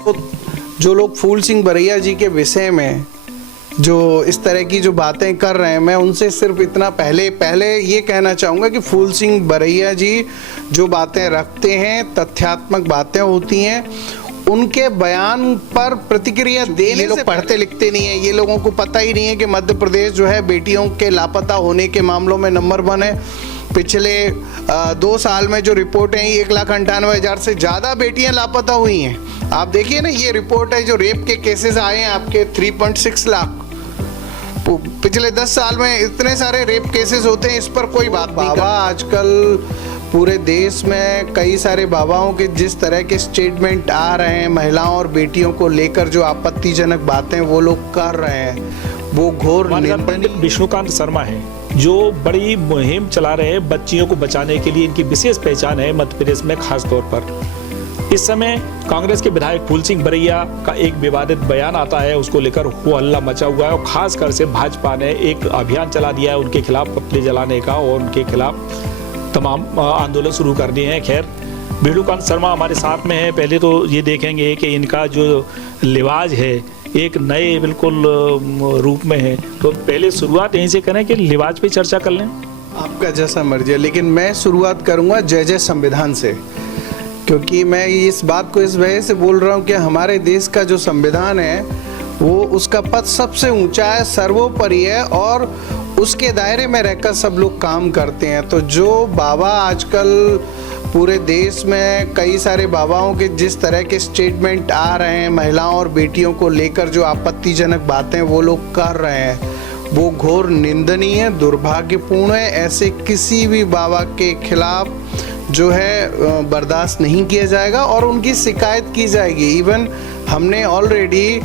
तो जो लोग फूल सिंह बरैया जी के विषय में जो इस तरह की जो बातें कर रहे हैं, मैं उनसे सिर्फ इतना पहले ये कहना चाहूँगा कि फूल सिंह बरैया जी जो बातें रखते हैं तथ्यात्मक बातें होती हैं, उनके बयान पर प्रतिक्रिया देने से पढ़ते लिखते नहीं है। ये लोगों को पता ही नहीं है कि मध्य प्रदेश जो है बेटियों के लापता होने के मामलों में नंबर 1 है। पिछले 2 साल में जो रिपोर्ट है 1,98,000 से ज़्यादा बेटियां लापता हुई हैं। आप देखिए ना, ये रिपोर्ट है जो रेप के केसेस आए हैं आपके 3.6 लाख। पिछले 10 साल में इतने सारे रेप केसेस होते हैं, इस पर कोई बात नहीं। बाबा आजकल पूरे देश में कई सारे बाबाओं के जिस तरह के स्टेटमेंट आ रहे हैं निंदाओं और बेटियों को लेकर, जो आपत्तिजनक बातें वो लोग कर रहे हैं, वो घोर पंडित विष्णुकांत शर्मा है जो बड़ी मुहिम चला रहे हैं बच्चियों को बचाने के लिए। इनकी विशेष पहचान है मध्य प्रदेश में खास तौर पर। इस समय कांग्रेस के विधायक फूल सिंह बरैया का एक विवादित बयान आता है, उसको लेकर हो हल्ला मचा हुआ है और खासकर से भाजपा ने एक अभियान चला दिया है उनके खिलाफ, पुतले जलाने का, और उनके खिलाफ तमाम आंदोलन शुरू कर दिए हैं। खैर, विष्णुकांत शर्मा हमारे साथ में है। पहले तो ये देखेंगे कि इनका जो लिबास है एक नए बिल्कुल रूप में है, तो पहले शुरुआत यहीं से करें कि लिबास पे चर्चा कर लें। आपका जैसा मर्जी है, लेकिन मैं शुरुआत करूंगा जय जय संविधान से, क्योंकि मैं इस बात को इस वजह से बोल रहा हूं कि हमारे देश का जो संविधान है वो उसका पद सबसे ऊंचा है, सर्वोपरि है, और उसके दायरे में रहकर सब लोग काम करते हैं। तो जो बाबा आजकल पूरे देश में कई सारे बाबाओं के जिस तरह के स्टेटमेंट आ रहे हैं महिलाओं और बेटियों को लेकर, जो आपत्तिजनक बातें वो लोग कर रहे हैं, वो घोर निंदनीय, दुर्भाग्यपूर्ण है। ऐसे किसी भी बाबा के खिलाफ जो है बर्दाश्त नहीं किया जाएगा और उनकी शिकायत की जाएगी। इवन हमने ऑलरेडी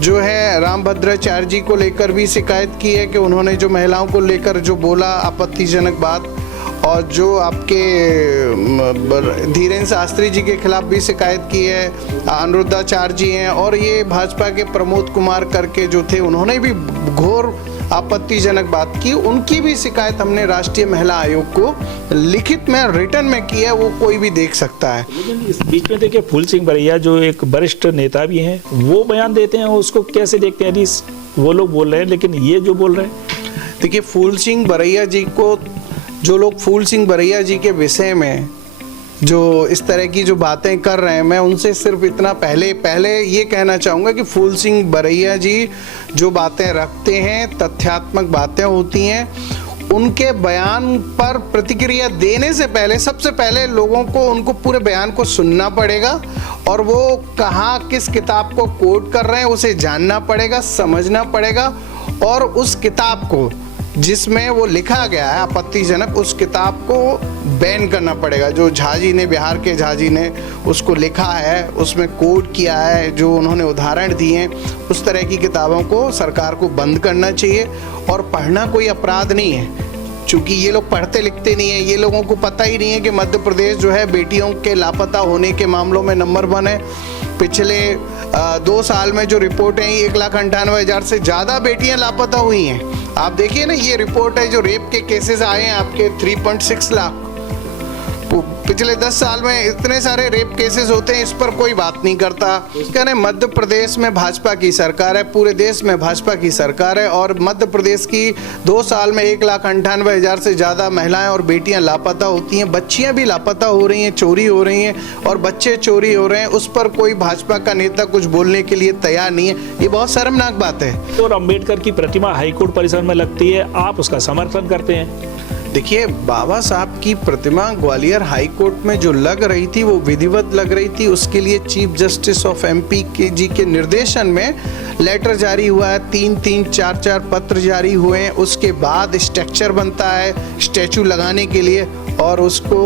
जो है रामभद्राचार्य जी को लेकर भी शिकायत की है कि उन्होंने जो महिलाओं को लेकर जो बोला आपत्तिजनक बात, और जो आपके धीरेन्द्र शास्त्री जी के खिलाफ भी शिकायत की है, अनिरुद्धाचार्य जी हैं, और ये भाजपा के प्रमोद कुमार करके जो थे उन्होंने भी घोर आपत्तिजनक बात की। उनकी भी शिकायत हमने राष्ट्रीय महिला आयोग को लिखित में, रिटर्न में की है, वो कोई भी देख सकता है। लेकिन इस बीच में देखिए फूल सिंह बरैया जो एक वरिष्ठ नेता भी हैं, वो बयान देते हैं, उसको कैसे देखते हैं? वो लोग बोल रहे हैं, लेकिन ये जो बोल रहे हैं, देखिए फूल सिंह बरैया जी को, जो लोग फूल सिंह बरैया जी के विषय में जो इस तरह की जो बातें कर रहे हैं, मैं उनसे सिर्फ इतना पहले ये कहना चाहूँगा कि फूल सिंह बरैया जी जो बातें रखते हैं तथ्यात्मक बातें होती हैं, उनके बयान पर प्रतिक्रिया देने से पहले सबसे पहले लोगों को उनको पूरे बयान को सुनना पड़ेगा, और वो कहाँ किस किताब को कोट कर रहे हैं उसे जानना पड़ेगा, समझना पड़ेगा, और उस किताब को जिसमें वो लिखा गया है आपत्तिजनक, उस किताब को बैन करना पड़ेगा। जो झा जी ने, बिहार के झा जी ने उसको लिखा है, उसमें कोट किया है, जो उन्होंने उदाहरण दिए हैं, उस तरह की किताबों को सरकार को बंद करना चाहिए। और पढ़ना कोई अपराध नहीं है, क्योंकि ये लोग पढ़ते लिखते नहीं है। ये लोगों को पता ही नहीं है कि मध्य प्रदेश जो है बेटियों के लापता होने के मामलों में नंबर 1 है। पिछले 2 साल में जो रिपोर्ट है 1,98,000 से ज़्यादा बेटियां लापता हुई हैं। आप देखिए ना, ये रिपोर्ट है जो रेप के केसेस आए हैं आपके 3.6 लाख। पिछले 10 साल में इतने सारे रेप केसेस होते हैं, इस पर कोई बात नहीं करता। कहने मध्य प्रदेश में भाजपा की सरकार है, पूरे देश में भाजपा की सरकार है, और मध्य प्रदेश की 2 साल में 1,98,000 से ज़्यादा महिलाएं और बेटियां लापता होती हैं। बच्चियां भी लापता हो रही हैं, चोरी हो रही हैं, और बच्चे चोरी हो रहे हैं। उस पर कोई भाजपा का नेता कुछ बोलने के लिए तैयार नहीं है। ये बहुत शर्मनाक बात है। और अम्बेडकर की प्रतिमा हाईकोर्ट परिसर में लगती है, आप उसका समर्थन करते हैं? देखिए, बाबा साहब की प्रतिमा ग्वालियर हाई कोर्ट में जो लग रही थी वो विधिवत लग रही थी। उसके लिए चीफ जस्टिस ऑफ एमपी जी के निर्देशन में लेटर जारी हुआ है, 3-3, 4-4 पत्र जारी हुए हैं। उसके बाद स्ट्रक्चर बनता है स्टैचू लगाने के लिए, और उसको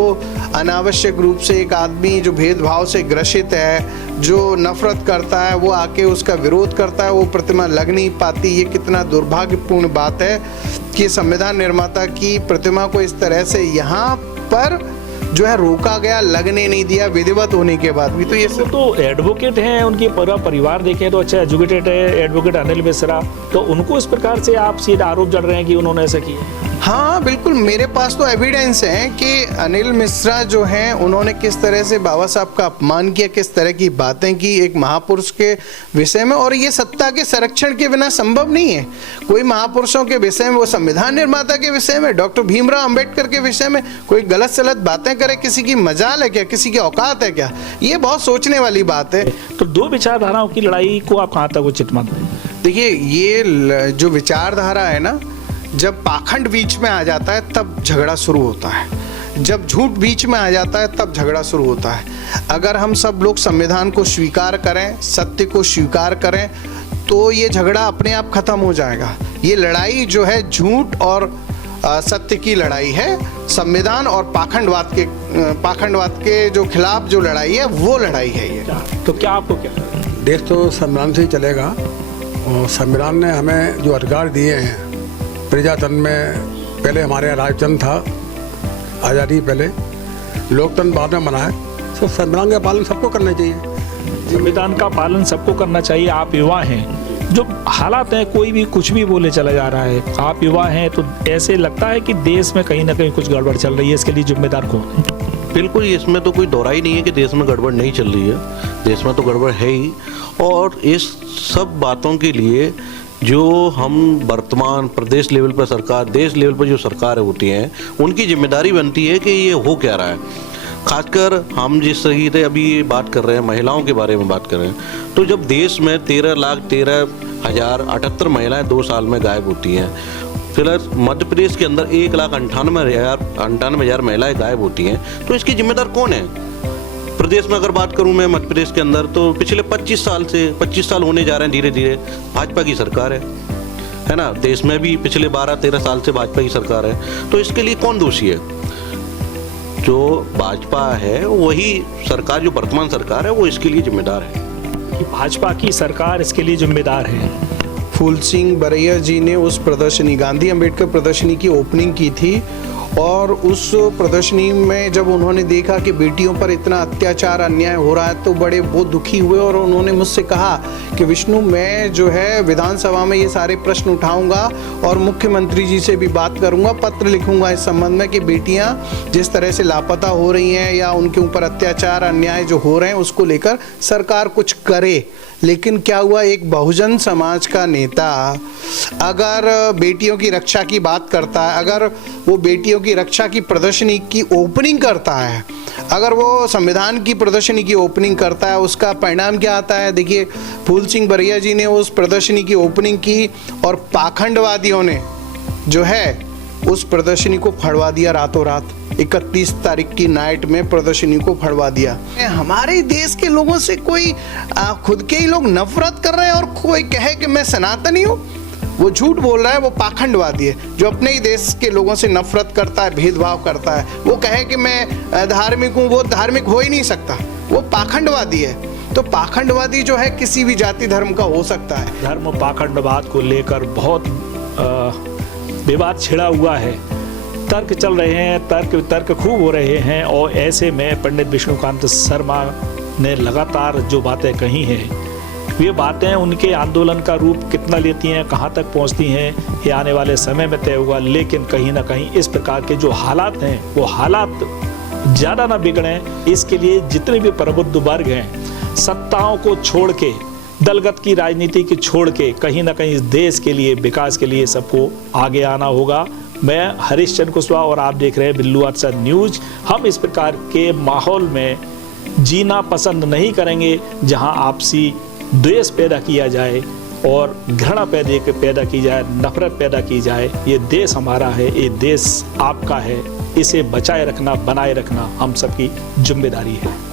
अनावश्यक रूप से एक आदमी जो भेदभाव से ग्रसित है, जो नफरत करता है, वो आके उसका विरोध करता है, वो प्रतिमा लग नहीं पाती। ये कितना दुर्भाग्यपूर्ण बात है कि संविधान निर्माता की प्रतिमा को इस तरह से यहाँ पर जो है रोका गया, लगने नहीं दिया विधिवत होने के बाद भी। तो ये सब तो एडवोकेट हैं, उनकी पूरा परिवार देखें तो अच्छा एजुकेटेड है, एडवोकेट अनिल मिश्रा, तो उनको इस प्रकार से आप सीधा आरोप जड़ रहे हैं कि उन्होंने ऐसा किया? हाँ बिल्कुल, मेरे पास तो एविडेंस है कि अनिल मिश्रा जो हैं उन्होंने किस तरह से बाबा साहब का अपमान किया, किस तरह की बातें की एक महापुरुष के विषय में, और ये सत्ता के संरक्षण के बिना संभव नहीं है। कोई महापुरुषों के विषय में, वो संविधान निर्माता के विषय में, डॉक्टर भीमराव अंबेडकर के विषय में कोई गलत सलत बातें करे, किसी की मजाल है क्या, किसी की औकात है क्या? ये बहुत सोचने वाली बात है। तो दो विचारधाराओं की लड़ाई को आप कहाँ तक उचित मानते हैं? देखिए, ये जो विचारधारा है ना, जब पाखंड बीच में आ जाता है तब झगड़ा शुरू होता है, जब झूठ बीच में आ जाता है तब झगड़ा शुरू होता है। अगर हम सब लोग संविधान को स्वीकार करें, सत्य को स्वीकार करें, तो ये झगड़ा अपने आप खत्म हो जाएगा। ये लड़ाई जो है झूठ और सत्य की लड़ाई है, संविधान और पाखंडवाद के जो खिलाफ जो लड़ाई है वो लड़ाई है ये। तो क्या आपको क्या, देश तो संविधान से ही चलेगा, और संविधान ने हमें जो अधिकार दिए हैं, प्रजातंत्र में पहले हमारे यहाँ राजतंत्र था, आज़ादी पहले, लोकतंत्र बाद में बना है, तो संविधान का पालन सबको करना चाहिए। संविधान का पालन सबको करना चाहिए। आप युवा हैं, जो हालात हैं, कोई भी कुछ भी बोले चला जा रहा है, आप युवा हैं, तो ऐसे लगता है कि देश में कहीं ना कहीं कुछ गड़बड़ चल रही है, इसके लिए जिम्मेदार कौन है? बिल्कुल, इसमें तो कोई दोहराई नहीं है कि देश में गड़बड़ नहीं चल रही है, देश में तो गड़बड़ है ही। और इस सब बातों के लिए जो हम वर्तमान प्रदेश लेवल पर सरकार, देश लेवल पर जो सरकार होती हैं, उनकी जिम्मेदारी बनती है कि ये हो क्या रहा है। खासकर हम जिस सही से अभी बात कर रहे हैं, महिलाओं के बारे में बात कर रहे हैं, तो जब देश में 13,13,078 महिलाएं 2 साल में गायब होती हैं, फिलहाल मध्य प्रदेश के अंदर 1,98,000 महिलाएं गायब होती हैं, तो इसकी जिम्मेदार कौन है? प्रदेश में अगर बात करूं मैं, मध्य प्रदेश के अंदर तो पिछले 25 साल होने जा रहे हैं, धीरे धीरे भाजपा की सरकार है ना। देश में भी पिछले 12-13 साल से भाजपा की सरकार है, तो इसके लिए कौन दोषी है? जो भाजपा है, वही सरकार, जो वर्तमान सरकार है, वो इसके लिए जिम्मेदार है। कि भाजपा की सरकार इसके लिए जिम्मेदार है। फूल सिंह बरैया जी ने उस प्रदर्शनी, गांधी अंबेडकर प्रदर्शनी की ओपनिंग की थी, और उस प्रदर्शनी में जब उन्होंने देखा कि बेटियों पर इतना अत्याचार अन्याय हो रहा है, तो बड़े वो दुखी हुए, और उन्होंने मुझसे कहा कि विष्णु, मैं जो है विधानसभा में ये सारे प्रश्न उठाऊंगा और मुख्यमंत्री जी से भी बात करूंगा, पत्र लिखूंगा इस संबंध में कि बेटियां जिस तरह से लापता हो रही हैं या उनके ऊपर अत्याचार अन्याय जो हो रहे हैं उसको लेकर सरकार कुछ करे। लेकिन क्या हुआ, एक बहुजन समाज का नेता अगर बेटियों की रक्षा की बात करता है, अगर वो बेटियों की रक्षा की प्रदर्शनी की ओपनिंग करता है, अगर वो संविधान की प्रदर्शनी की ओपनिंग करता है, उसका परिणाम क्या आता है? देखिए, फूल सिंह बरैया जी ने उस प्रदर्शनी की ओपनिंग की और पाखंडवादियों ने जो है उस प्रदर्शनी को फड़वा दिया रातों रात। 31 तारीख की नाइट में प्रदर्शनी को फड़वा दिया। हमारे देश के लोगों से कोई खुद के ही लोग नफरत कर रहे हैं, और कोई कहे कि मैं सनातनी हूँ, वो झूठ बोल रहा है, वो पाखंडवादी है। जो अपने ही देश के लोगों से नफरत करता है, भेदभाव करता है, वो कहे कि मैं धार्मिक हूँ, वो धार्मिक हो ही नहीं सकता, वो पाखंडवादी है। तो पाखंडवादी जो है किसी भी जाति धर्म का हो सकता है। धर्म पाखंडवाद को लेकर बहुत विवाद छिड़ा हुआ है, तर्क चल रहे हैं, तर्क खूब हो रहे हैं, और ऐसे में पंडित विष्णुकांत शर्मा ने लगातार जो बातें कही हैं, ये बातें उनके आंदोलन का रूप कितना लेती हैं, कहाँ तक पहुँचती हैं, ये आने वाले समय में तय होगा। लेकिन कहीं ना कहीं इस प्रकार के जो हालात हैं, वो हालात ज़्यादा ना बिगड़ें, इसके लिए जितने भी प्रबुद्ध वर्ग हैं, सत्ताओं को छोड़ के, दलगत की राजनीति की छोड़ के, कहीं ना कहीं इस देश के लिए, विकास के लिए सबको आगे आना होगा। मैं हरीश चंद्र कुशवाहा और आप देख रहे हैं बिल्लू हादसा न्यूज। हम इस प्रकार के माहौल में जीना पसंद नहीं करेंगे जहां आपसी द्वेष पैदा किया जाए और घृणा पैदा की जाए, नफरत पैदा की जाए। ये देश हमारा है, ये देश आपका है, इसे बचाए रखना, बनाए रखना हम सबकी जिम्मेदारी है।